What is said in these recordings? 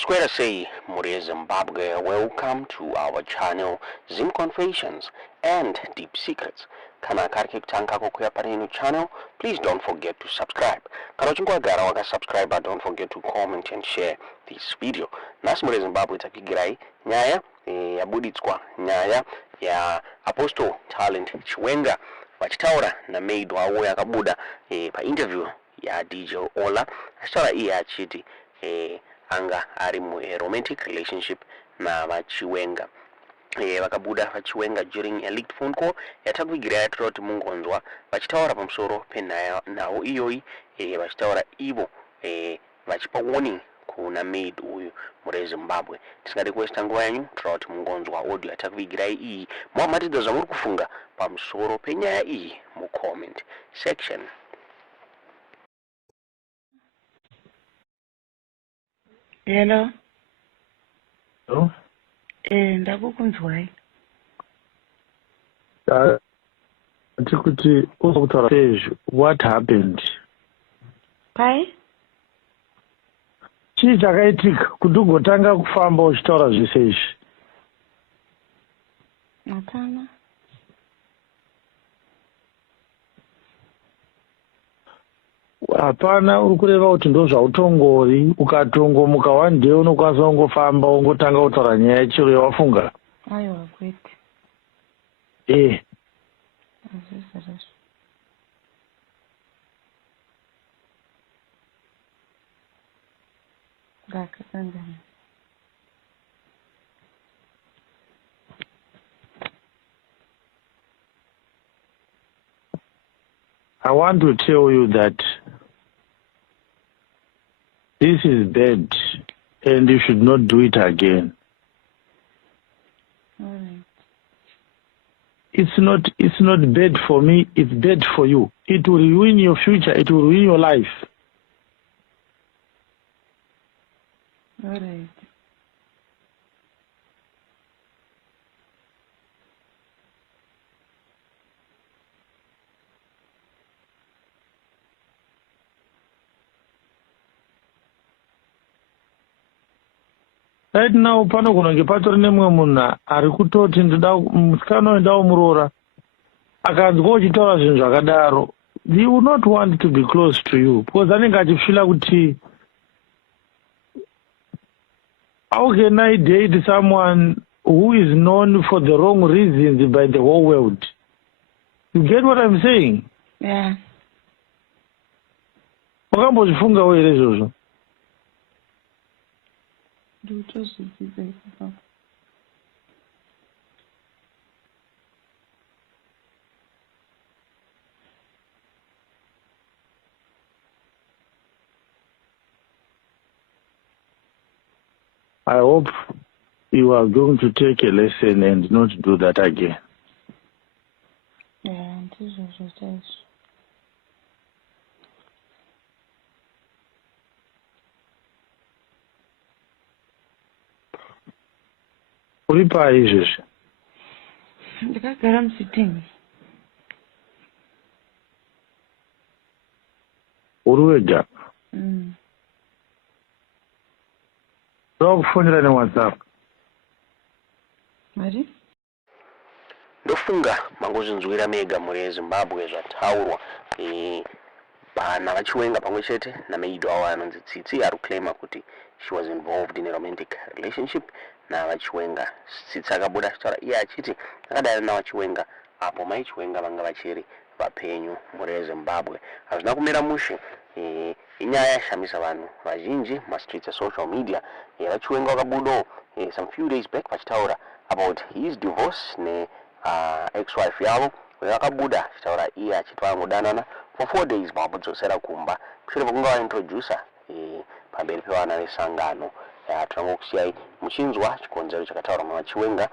Square say, Mure Zimbabwe, welcome to our channel, Zim Confessions and Deep Secrets. Kana karike kutanka kukuya parinu channel, please don't forget to subscribe. Kana uchingwa gara waka subscribe, don't forget to comment and share this video. Nasi Mure Zimbabwe takigirai nyaya ya buditskwa nyaya ya Apostle Talent Chiwenga Vachitaura NaMaid wawo yakabuda pa interview ya DJ Ola. Asitara iya achiti anga ari mu romantic relationship na Chiwenga. Vakabuda Chiwenga during a leaked phone call yatakwigira yatiroti mungonzwa vachitaura pamusoro penaya nawo iyoyi vachitaura ivo vachipa warning kuna NaMaid uyu muri Zimbabwe. Tisingade kuwesta nguva yanyu tiroti mungonzwa audio yatakwigirai iyi muhamatidza zvamuri kufunga pamusoro penyaya iyi mu comment section. Hello. Hello. Ndakukunzwai. Kuti uzokutaura sezvo, what happened? Pai? Chii chakaitika kuti ugotanga kufamba uchitaura zvese izvi? Hapana. Hapana, uri kureva kuti ndo zvautongori, ukatongomuka one day unokwanisa kungofamba ungotanga kutaura nyaya chiro yawafunga? Aiwa kwete. Azvizvo. Ngakasangana. I want to tell you that this is bad and you should not do it again. All right. It's not bad for me, it's bad for you. It will ruin your future, it will ruin your life. All right. Right now panogona kunge patori nemumwe munhu ari kutoti musikana uyu ndaumuroora akanzwa uchitaura zvinhu zvakadaro, he will not want to be close to you because anenge achifila kuti how can I date someone who is known for the wrong reasons by the whole world? You get what I'm saying? Yeah. Wakambozvifungawo here izvozvo? I hope you are going to take a lesson and not do that again. Yeah, ndizvo. Uri pai izvezvi? Ndakagara musitini. Uri wega? Ndakufonera neWhatsApp. Mari? Ndofunga mangozvinzwira mega muri Zimbabwe zvataurwa bana vachiwenga pamwe chete NaMaid wavo anonzi Tsitsi ari kuclaima kuti she was involved in a romantic relationship navachiwenga. Tsitsi akabuda achitaura iye achiti akadai navachiwenga apo mai Chiwenga vanga vachiri vapenyu muri Zimbabwe. Hazvina kumira mushe, inyaya yashamisa vanhu vazhinji mastreets esocial media. Vachiwenga wakabudawo some few days back vachitaura about his divorce ne ex-wife yavo vakabuda achitaura iye achiti vangodanana for 4 days vakabudzosera kumba kushure kwekunge vaintroducer pamberi pevana vesangano. Tinongokusiyai muchinzwa chikonzero chakataurwa navachiwenga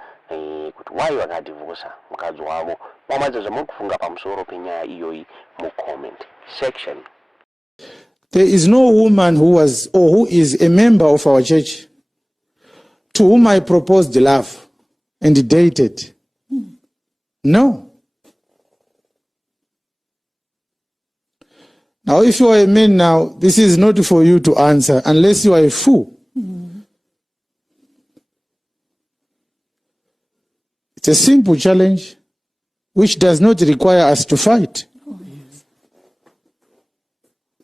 kuti why vakadhivosa mukadzi wavo. Muhamadza zvamuri kufunga pamusoro penyaya iyoyi mu comment section. There is no woman who was or who is a member of our church to whom I proposed love and dated. No. Now, if you are a man now, this is not for you to answer unless you are a fool. It's a simple challenge which does not require us to fight.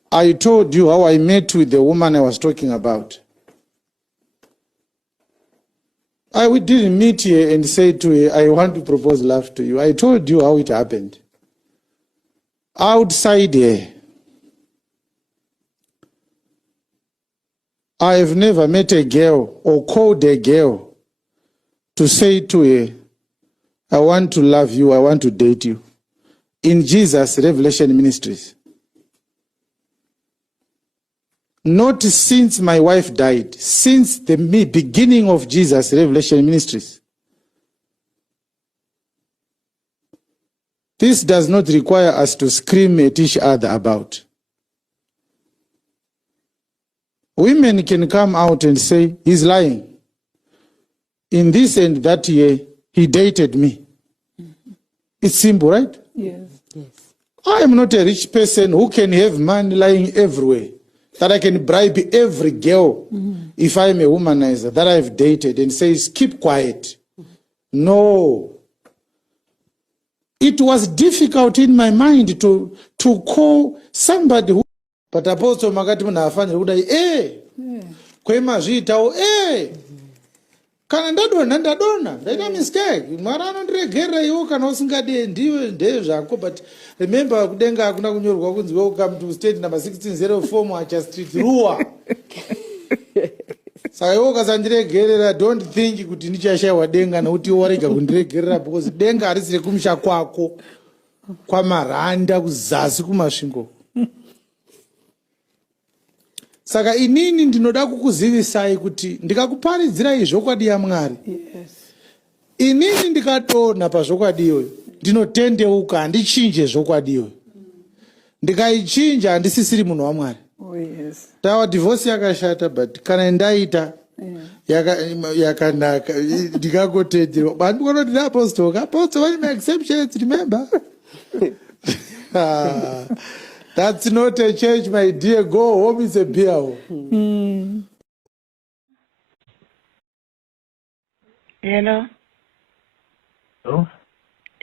I told you how I met with the woman I was talking about. We didn't meet here and say to her, I want to propose love to you. I told you how it happened. Outside here, I have never met a girl or called a girl to say to her, I want to love you, I want to date you. In Jesus' Revelation Ministries. Not since my wife died, since the beginning of Jesus' Revelation Ministries. This does not require us to scream at each other about. Women can come out and say, he's lying. In this and that year, he dated me. It's simple, right? Yes. I am not a rich person who can have money lying everywhere, that I can bribe every girl if I am a womanizer that I have dated and says, keep quiet. No. It was difficult in my mind to call somebody who... But Apostle Makati munafanya kudai, kwema zvitawo, kana ndadona ndaita mistake mwari anondiregerera iwo kana usingadi ndiwe ndezvako. But remember kudenga hakuna kunyorwa kunzi welcome to state number 1604 Mwacha Street Ruwa. Saka iwo kasandiregerera, don't think kuti ndichashayiwa denga nokuti warega kundiregerera, because denga harisire kumusha kwako kwamaranda kuzasi kumasvingo. Saka inini ndinoda kukuzivisai kuti ndikakuparidzira izvokwadi yaMwari. Inini ndikatona pazvokwadi iyoyo ndinotendeuka, handichinje zvokwadi iyoyo. Ndikaichinja handisisiri munhu waMwari. Tawa divorce yakashata, but kana ndaita yakanaka ndikakotedzerwa. But ndikonoti ndaapostle vane ma-exceptions, remember? That's not a church, my dear. Go home, is a beer. Hello. Hello?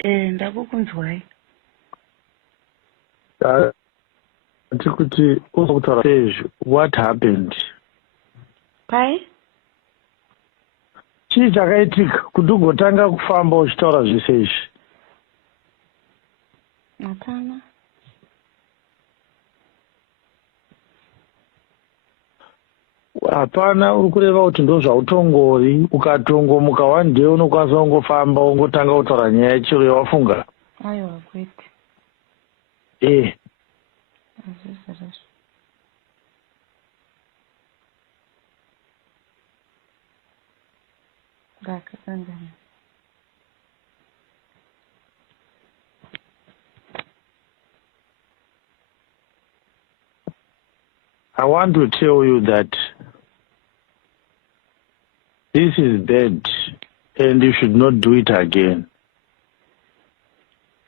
Ndakukunzwai. What happened? Pai? Chii chakaitika kuti ugotanga kufamba uchitaura zvese izvi? Hapana. Hapana, uri kureva kuti ndo zvautongori, ukatongomuka one day unokwanisa kungofamba ungotanga kutaura nyaya chero yawafunga? Aiwa, kwete. Azvizvo. Wavakadanana. I want to tell you that this is bad and you should not do it again.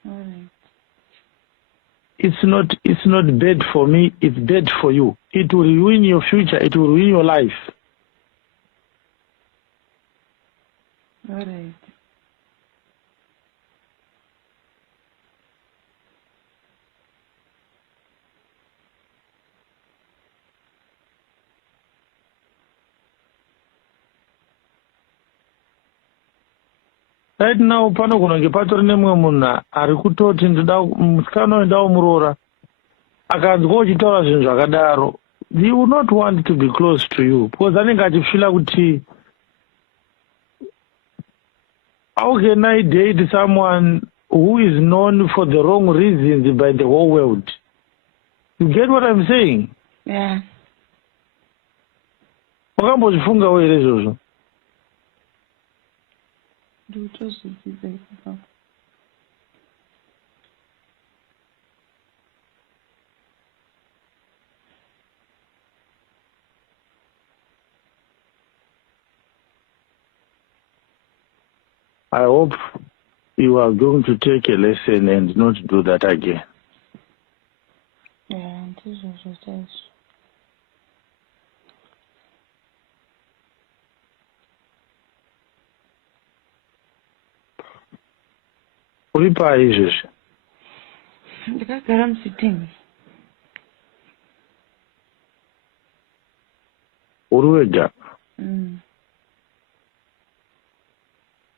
All right. It's not bad for me, it's bad for you. It will ruin your future, it will ruin your life. All right. Right now, pano kunonge patori nemwe munhu ari kutoti musikana uyu ndaumuroora, akanzwa uchitaura zvinhu zvakadaro, he will not want to be close to you because anenge achifila kuti how can I date someone who is known for the wrong reasons by the whole world? You get what I'm saying? Yeah. Wakambozvifungawo here izvozvo? I hope you are going to take a lesson and not do that again. Yeah, ndizvozvo chaizvo. uri pai izvezvi? Ndakagara muSitini. Uri wega? Mm.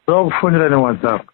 Ndokufonera neWhatsApp.